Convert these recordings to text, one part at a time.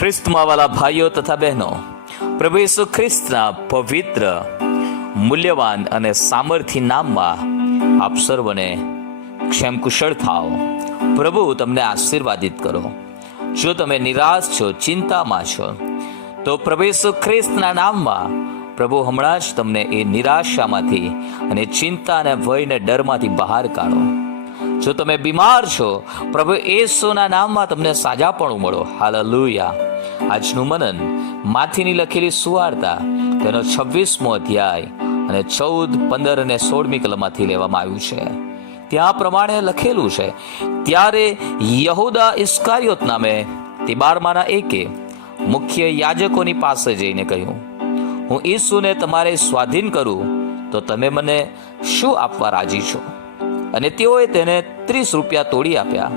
ખ્રિસ્તમાં વાલા ભાઈઓ તથા બહેનો, પ્રભુ ઈસુ ખ્રિસ્તના પવિત્ર, મૂલ્યવાન અને સામર્થ્ય નામમાં આપ સર્વને ક્ષેમ કુશળ થાઓ. પ્રભુ, તમને આશીર્વાદિત કરો. જો તમે નિરાશ છો, ચિંતામાં છો, તો પ્રભુ ઈસુ ખ્રિસ્તના નામમાં પ્રભુ હમણાં જ તમને એ નિરાશામાંથી અને ચિંતા અને ભયને ડરમાંથી બહાર કાઢો. જો તમે બીમાર છો, પ્રભુ యేసుના નામમાં તમને સાજાપણું મળો હાલેલુયા. આજનું મનન માથીની લખેલી સુવાર્તા તેનો છવ્વીસમો અધ્યાય અને ચૌદ, પંદર અને સોળમી કલમમાંથી લેવામાં આવ્યું છે. ત્યાં પ્રમાણે લખેલું છે, ત્યારે યહુદા ઇસ્કારિયોત નામે તે બારમાના એકે મુખ્ય યાજકોની પાસે જઈને કહ્યું, હું ઈસુને તમારે સ્વાધીન કરું તો તમે મને શું આપવા રાજી છો? અને તેઓએ તેને ત્રીસ રૂપિયા તોડી આપ્યા.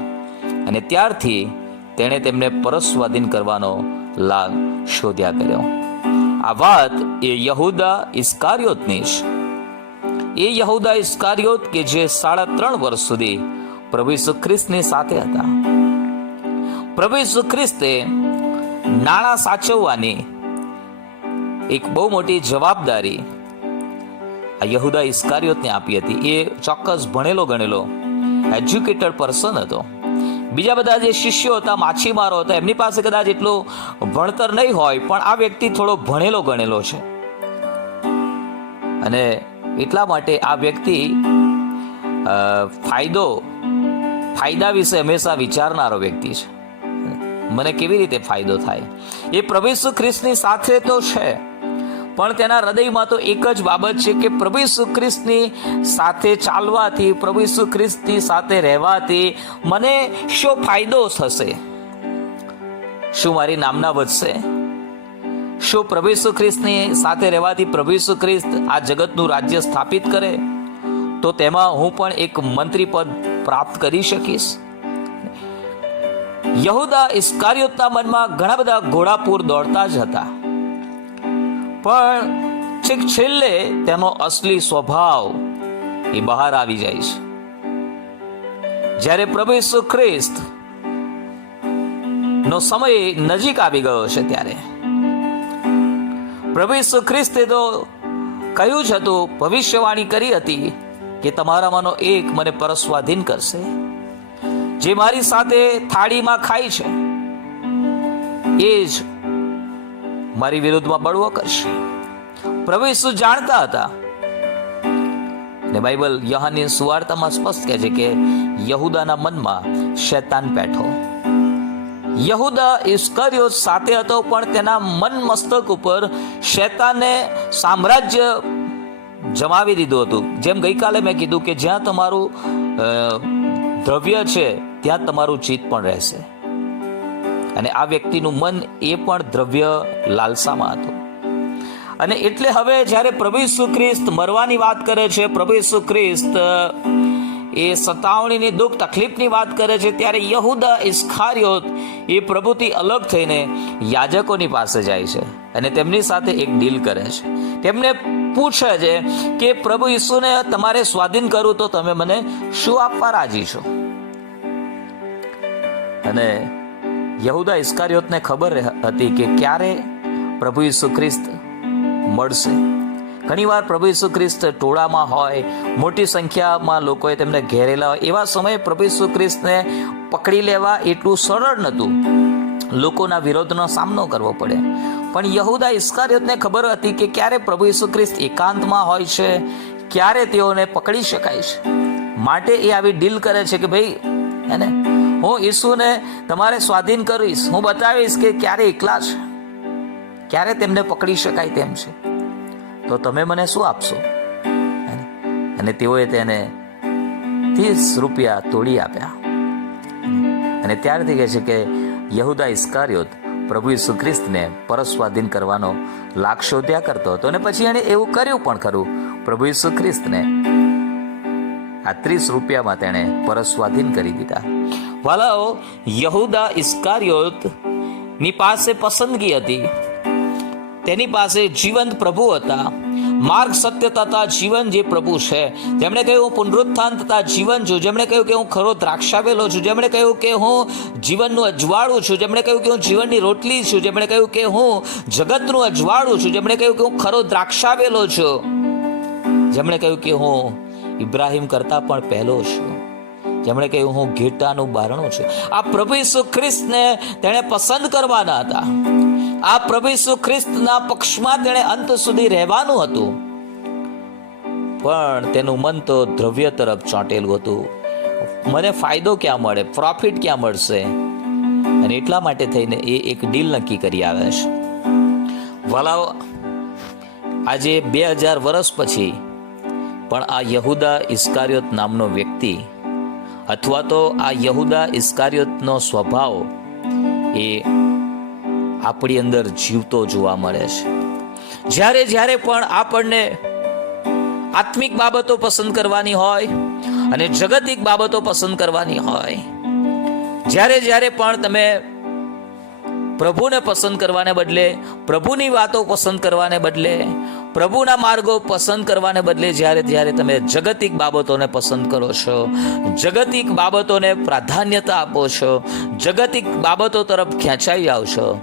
અને ત્યારથી તેણે તેમને પરસ્વાધીન કરવાનો લાગ શોધ્યા કર્યો. આ વાત એ યહુદા ઇસ્કારિયોતની છે એ યહુદા ઇસ્કારિયોત કે જે સાડા ત્રણ વર્ષ સુધી પ્રભુ ઈસુ ખ્રિસ્તની સાથે હતા. પ્રભુ ઈસુ ખ્રિસ્તે નાણાં સાચવવાની એક બહુ મોટી જવાબદારી આ યહુદા ઇસ્કારિયોતને આપી હતી. એ ચોક્કસ ભણેલો ગણેલો એજ્યુકેટેડ પર્સન હતો. બીજા બધા જે શિષ્યો હતા, માછીમારો હતા, એમની પાસે કદાચ એટલું ભણતર નહીં હોય, પણ આ વ્યક્તિ થોડો ભણેલો ગણેલો છે. અને એટલા માટે આ વ્યક્તિ ફાયદો, ફાયદા વિશે હંમેશા વિચારનારો વ્યક્તિ છે. મને કેવી રીતે ફાયદો થાય? એ પ્રભુ ખ્રિસ્તની સાથે તો છે. પણ તેના હૃદયમાં તો એક જ બાબત છે કે પ્રભુ ઈસુ ખ્રિસ્તની સાથે ચાલવાથી, પ્રભુ ઈસુ ખ્રિસ્તની સાથે રહેવાથી મને શું ફાયદો થશે? શું મારી નામના વધશે? શું પ્રભુ ઈસુ ખ્રિસ્તની સાથે રહેવાથી પ્રભુ ઈસુ ખ્રિસ્ત આ જગતનું રાજ્ય સ્થાપિત કરે? તો તેમાં હું પણ એક મંત્રી પદ પ્રાપ્ત કરી શકીશ? યહુદા ઇસ્કારિયોતના મનમાં ઘણા બધા ઘોડાપૂર દોડતા જ હતા. પણ છેક છેલ્લે તેનો અસલી સ્વભાવ એ બહાર આવી જાય છે. જ્યારે પ્રભુ ઈસુ ખ્રિસ્ત નો સમય નજીક આવી ગયો છે ત્યારે, પ્રભુ ઈસુ ખ્રિસ્તે તો કહ્યું જ હતું, ભવિષ્યવાણી કરી હતી કે તમારામાંનો એક મને પરસ્વાધીન કરશે, જે મારી સાથે થાળીમાં ખાય છે. એ જ મારી વિરુદ્ધમાં બળવો કરશે. પ્રભુ ઈસુ જાણતા હતા. ને બાઇબલ યહાની સુવાર્તામાં સ્પષ્ટ કહે છે કે યહુદાના મનમાં શેતાન બેઠો. યહુદા ઇસ્કરિયો સાથે હતો, પણ તેના મન મસ્તક ઉપર શૈતાને સામ્રાજ્ય જમાવી દીધું હતું. જેમ ગઈકાલે મેં કીધું કે જ્યાં તમારું દ્રવ્ય છે, ત્યાં તમારું ચિત્ત પણ રહેશે. અને આ વ્યક્તિનું મન એ પણ દ્રવ્ય લાલસામાં હતું. અને એટલે હવે જ્યારે પ્રભુ ઈસુ ખ્રિસ્ત મરવાની વાત કરે છે, પ્રભુ ઈસુ ખ્રિસ્ત એ સતાવણીની દુઃખ, તકલીફની વાત કરે છે, ત્યારે યહુદા ઇસ્ખારિયોત એ પ્રભુથી અલગ થઈને યાજકોની પાસે જાય છે અને તેમની સાથે એક ડીલ કરે છે. તેમને પૂછે છે કે, પ્રભુ ઈસુને તમારે સ્વાધીન કરું તો તમે મને શું આપવા રાજી છો? અને યહુદા ઇસ્કારિયોતને ખબર હતી કે ક્યારે પ્રભુ ઈસુ ખ્રિસ્ત મળશે. ઘણીવાર પ્રભુ ઈસુ ખ્રિસ્ત ટોળામાં હોય, મોટી સંખ્યામાં લોકોએ તેમને ઘેરેલા હોય. એવા સમયે પ્રભુ ઈસુ ખ્રિસ્તને પકડી લેવા એટલું સરળ નહોતું. લોકોના વિરોધનો સામનો કરવો પડે. પણ યહુદા ઇસ્કારિયોતને ખબર હતી કે ક્યારે પ્રભુ ઈસુ ખ્રિસ્ત એકાંતમાં હોય છે, ક્યારે તેઓને પકડી શકાય છે. માટે એ આવી ડીલ કરે છે કે ભાઈ, એને હું ઈસુને તમારે સ્વાધીન કરીશ. હું બતાવીશ કે ક્યારે એકલા છે. ક્યારે તેમને પકડી શકાય તેમ છે. તો તમે મને શું આપશો? અને તેઓએ તેને ત્રીસ રૂપિયા તોડી આપ્યા. અને ત્યારથી કહે છે કે યહુદા ઇસ્કારિયોત પ્રભુ ઈસુ ખ્રિસ્તને પરસ્વાધીન કરવાનો લાગ શોધ્યા કરતો હતો. અને પછી એણે એવું કર્યું પણ ખરું. પ્રભુ ઈસુ ખ્રિસ્તને આ ત્રીસ રૂપિયામાં તેણે પરસ્વાધીન કરી દીધા. વાલાઓ, યહુદા ઇસ્કારિયોતની પાસે પસંદગી હતી. તેની પાસે જીવંત પ્રભુ હતા. માર્ગ સત્ય તથા જીવન જે પ્રભુ છે, જેમણે કહ્યું, હું પુનરુત્થાન તથા જીવન છું. જેમણે કહ્યું કે, હું ખરો દ્રાક્ષાવેલો છું. જેમણે કહ્યું કે, હું જીવનનું અજવાળું છું. જેમણે કહ્યું કે, હું જીવનની રોટલી છું. જેમણે કહ્યું કે, હું જગતનું અજવાળું છું. જેમણે કહ્યું કે, હું ખરો દ્રાક્ષાવેલો છું. જેમણે કહ્યું કે, હું ઇબ્રાહિમ કરતા પણ પહેલો છું. જેમણે કહ્યું, હું ઘેટાનું બારણું છું. આ પ્રભુ ઈસુ ખ્રિસ્તને તેણે પસંદ કરવાના હતા. આ પ્રભુ ઈસુ ખ્રિસ્તના પક્ષમાં તેણે અંત સુધી રહેવાનું હતું. પણ તેનું મન તો દ્રવ્ય તરફ ચોંટેલું હતું. મને ફાયદો ક્યાં મળે? પ્રોફિટ ક્યાં મળશે? અને એટલા માટે થઈને એ એક ડીલ નક્કી કરી આવે છે. વલાઓ, આજે બે હજાર વર્ષ પછી પણ આ યહુદા ઇસ્કારિયોત નામનો વ્યક્તિ અથવા તો આ યહુદા ઇસ્કારિયતનો સ્વભાવ એ આપણી અંદર જીવતો જોવા મળે છે. જ્યારે જ્યારે પણ આપણને આત્મિક બાબતો પસંદ કરવાની હોય અને જગતિક બાબતો પસંદ કરવાની હોય, જ્યારે જ્યારે પણ તમે પ્રભુને પસંદ કરવાને બદલે, પ્રભુની વાતો પસંદ કરવાને બદલે પ્રભુના માર્ગો પસંદ કરવાને બદલે જ્યારે જ્યારે તમે જગતિક બાબતોને પસંદ કરો છો, જગતિક બાબતોને પ્રાધાન્યતા આપો છો, જગતિક બાબતો તરફ ખેંચાઈ આવશો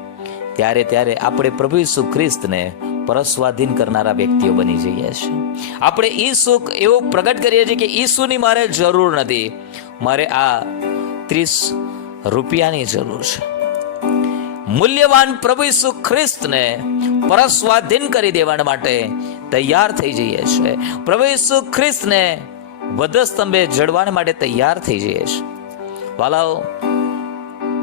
ત્યારે ત્યારે આપણે પ્રભુ ઈસુ ખ્રિસ્તને પરસ્વાધીન કરનારા વ્યક્તિઓ બની જઈએ છીએ. આપણે ઈ સુખ એવું પ્રગટ કરીએ છીએ કે ઈસુની મારે જરૂર નથી. મારે આ ત્રીસ રૂપિયાની જરૂર છે. મૂલ્યવાન પ્રભુ ઈસુ ખ્રિસ્તને પરસ્વાધીન કરી દેવા માટે તૈયાર થઈ જઈએ છે પ્રભુ ઈસુ ખ્રિસ્તને વધસ્તંભે જડવાને માટે તૈયાર થઈ જઈએ છે વાલાઓ,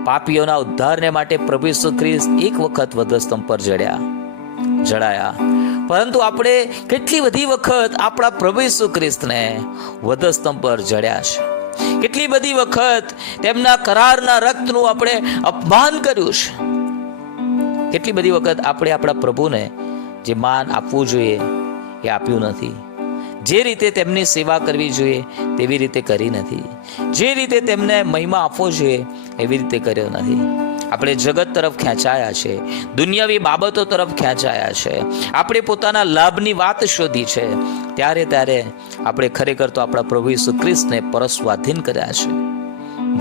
પાપીઓના ઉદ્ધારને માટે પ્રભુ ઈસુ ખ્રિસ્ત એક વખત વધસ્તંભ પર જડ્યા, જડાયા. પરંતુ આપણે કેટલી બધી વખત આપણા પ્રભુ ઈસુ ખ્રિસ્તને વધસ્તંભ પર જડ્યા છે. કેટલી બધી વખત તેમના કરારના રક્તનું આપણે અપમાન કર્યું છે. કેટલી બધી વખત આપણે આપણા પ્રભુને જે માન આપવું જોઈએ એ આપ્યું નથી. જે રીતે તેમની સેવા કરવી જોઈએ તેવી રીતે કરી નથી. જે રીતે તેમને મહિમા આપવો જોઈએ એવી રીતે કર્યો નથી. આપણે જગત તરફ ખેંચાયા છે, દુનિયાવી બાબતો તરફ ખેંચાયા છે. આપણે પોતાના લાભની વાત શોધી છે. ત્યારે ત્યારે આપણે ખરેખર તો આપણા પ્રભુ ઈસુ ખ્રિસ્તને પરસ્વાધીન કર્યા છે.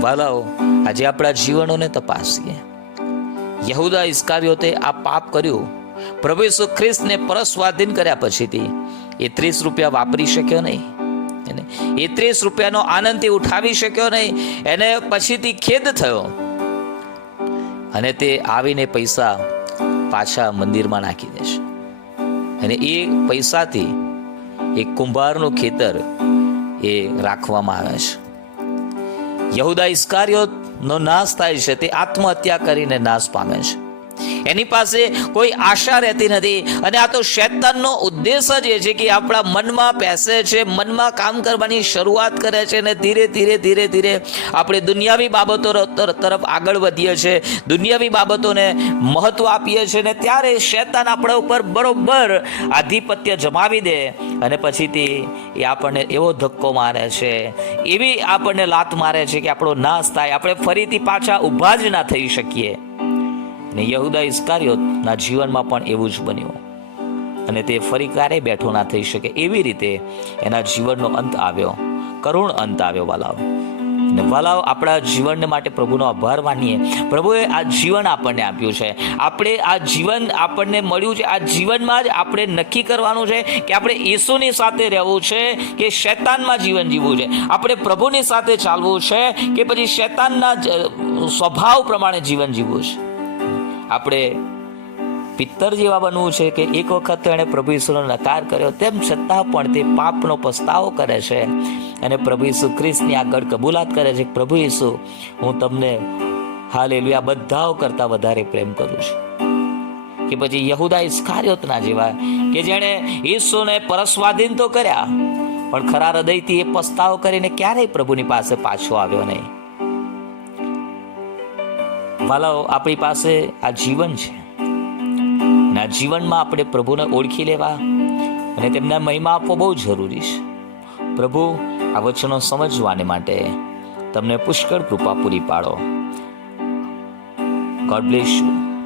વાલાઓ, આજે આપણા જીવનોને તપાસીએ. યહુદા ઇસ્કારિયોતે આ પાપ કર્યું. પ્રભુ ઈસુ ખ્રિસ્તને પરસ્વાધીન કર્યા પછીથી. એ ત્રીસ રૂપિયા વાપરી શક્યો નહીં. એ ત્રીસ રૂપિયાનો આનંદથી ઉઠાવી શક્યો નહીં. એને પછીથી ખેદ થયો. અને તે આવીને પૈસા પાછા મંદિરમાં નાખી દેશે અને એ પૈસાથી એક કુંભારનું ખેતર એ રાખવામાં આવે છે. યહુદા ઇસ્કારિયોતનો નાશ થાય છે તે આત્મહત્યા કરીને નાશ પામે છે. એની પાસે કોઈ આશા રહેતી નથી. અને આ તો શૈતાનનો ઉદ્દેશ જ એ છે કે આપણા મનમાં પેસે છે, મનમાં કામ કરવાની શરૂઆત કરે છે અને ધીરે ધીરે ધીરે ધીરે આપણે દુનિયાવી બાબતો તરફ આગળ વધીએ છીએ દુનિયાવી બાબતોને મહત્વ આપીએ છીએ ને ત્યારે શૈતાન આપણા ઉપર બરોબર આધિપત્ય જમાવી દે અને પછીથી એ આપણને એવો ધક્કો મારે છે. એવી આપણને લાત મારે છે કે આપણો નાશ થાય. આપણે ફરીથી પાછા ઊભા જ ના થઈ શકીએ. અને યહુદા ઇસ્કારિયોતના જીવનમાં પણ એવું જ બન્યું. અને તે ફરી ક્યારે બેઠો ના થઈ શકે એવી રીતે એના જીવનનો અંત આવ્યો. કરુણ અંત આવ્યો વાલાવ. અને વાલાઓ આપણા જીવનને માટે પ્રભુનો આભાર માનીએ. પ્રભુએ આ જીવન આપણને આપ્યું છે. આપણે આ જીવન આપણને મળ્યું છે. આ જીવનમાં જ આપણે નક્કી કરવાનું છે કે આપણે ઈસુની સાથે રહેવું છે કે શૈતાનમાં જીવન જીવવું છે. આપણે પ્રભુની સાથે ચાલવું છે કે પછી શૈતાનના સ્વભાવ પ્રમાણે જીવન જીવવું છે. આપણે પિત્તર જેવા બનવું છે કે એક વખત એણે પ્રભુ ઈસુનો નકાર કર્યો, તેમ છતાં પણ તે પાપનો પસ્તાવો કરે છે. અને પ્રભુ ઈસુ ખ્રિસ્તની આગળ કબૂલાત કરે છે પ્રભુ ઈસુ, હું તમને હાલ આ બધાઓ કરતાં વધારે પ્રેમ કરું છું. કે પછી યહુદા ઇસ્કારિયોતના જેવા, કે જેણે ઈસુને પરસ્વાધીન તો કર્યા, પણ ખરા હૃદયથી એ પસ્તાવો કરીને ક્યારેય પ્રભુની પાસે પાછો આવ્યો નહીં. વાલાઓ, આપણી પાસે આ જીવન છે. આ જીવનમાં આપણે પ્રભુને ઓળખી લેવા અને તેમના મહિમા આપવો બહુ જરૂરી છે. પ્રભુ, આ વચનો સમજવાને માટે તમને પુષ્કળ કૃપા પૂરી પાડો. God bless you